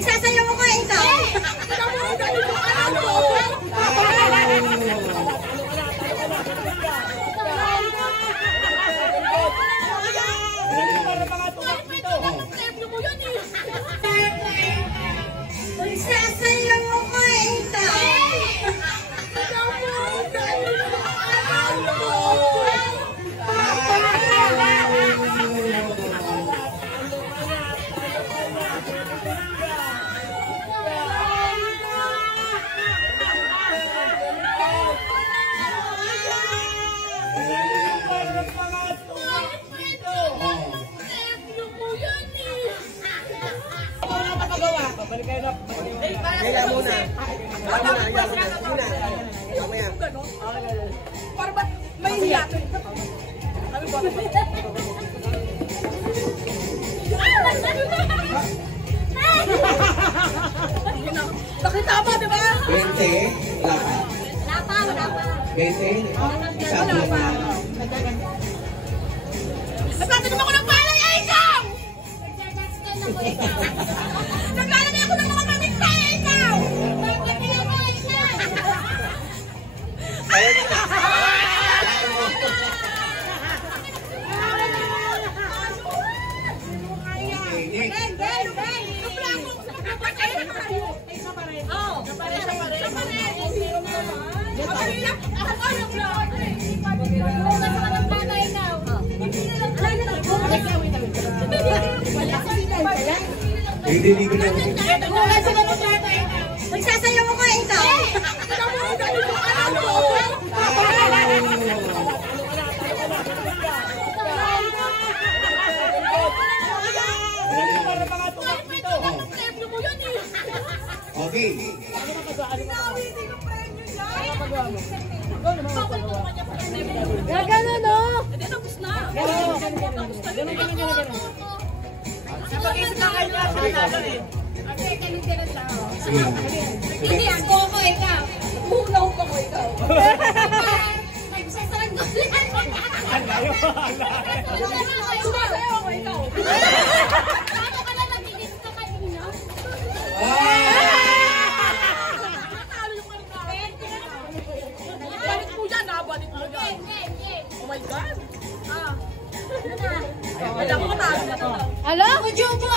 Magsasayaw ako ikaw. Magsasayaw ako ikaw. Kaya muna. Mamaya. Para ba't may hiya? Nakita ba, di ba? 20. Wala pa. 20. Sabi na. Nagtatanim ako ng palay, ay ikaw! Naglalagay ako ng mga paminta, ay ikaw! Naglalagay ako, ay ikaw! Ay ikaw! Magsasayaw ako ikaw. Okay. Gagano, no? Hindi, tapos na. Napag-isip ka kayo niya, sinanalo eh. Okay, kanina na siya. Hindi ako ikaw. Hunaw ko ikaw. Nagsasarang ko lang. Sumasayaw ako ikaw. Paano ka lang nagigis ka kanina? Natalo yung karang. Balik mo dyan, balik mo dyan. Oh my God. Wala ko matalo na to. Alo? Ako, Jobo!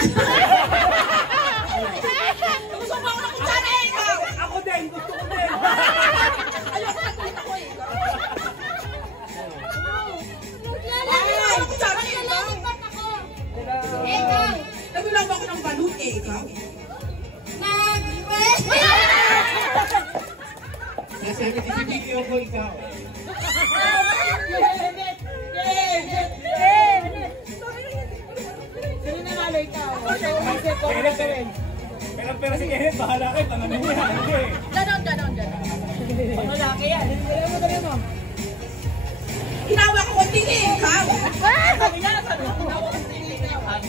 Gusto mo ako na kutsara eh, ikaw! Ako din, gusto ko din. Ayoko na kulit ako eh. Ikaw! Nagulang ba ako ng balut eh, ikaw? Nasa video ko ikaw. Pero si Kenneth, bahala kayo, tanganin niya. Ganon. Pag malaki yan, hinawa ko konti eh, ikaw! Sabi niya, sabi ko, hinawa ko konti eh, ikaw.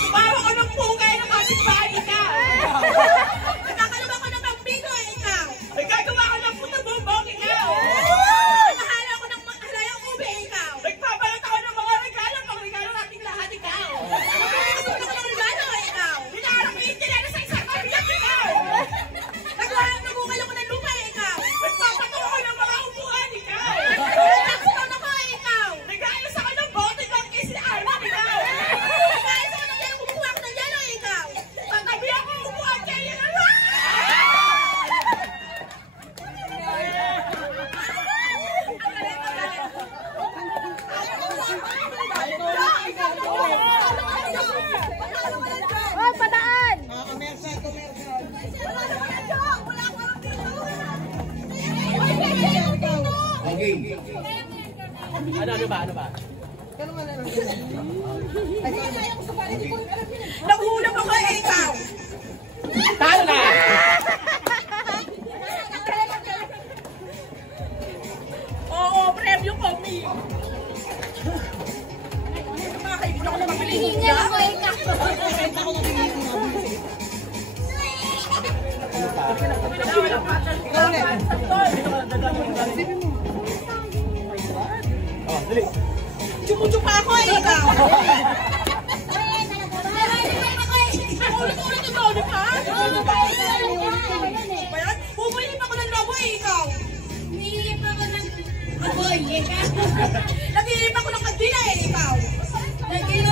Tumawa ko ng pungay na kapitbahay ka! Nakakalabang ko ng magbigo eh, ikaw! Nagkagawa ko ng puto bumbong, ikaw! Nakahala ko ng halayang ube, ikaw! Nagpapalat ako ng mga regalo, pang regalo nating lahat, ikaw! Nagpapasok ako ng regalo, ikaw! Hinaharap ko yung tinera sa isang kabiyak, ikaw! Nagmukal ako ng lupa, ikaw! Nagpapatok ako ng mga upuan, ikaw! Nagpapatok ako, ikaw! Nag-aayos ako ng bote lang kay si Arman, ikaw! Nag-aayos ako ng yelo, kumukuha ako ng yelo, ikaw! Tatabi ako ng upuan kay yelo! Oh, pataan! Okay. Ano ba? Nagulang ako, ikaw! Talo na! Oo, premyo ko, Mi! Mga kaibigan ko na mabilis Hihingal ako ikaw. Oh, dali. Chupa-chupa ako, ikaw! Paulit-ulit yung lobo, ha? Oo, Bayan, humihip ako ng lobo eh, ikaw. Humihip ako ng aboy, ikaw. Naghihip ako ng kandila eh, ikaw. Naging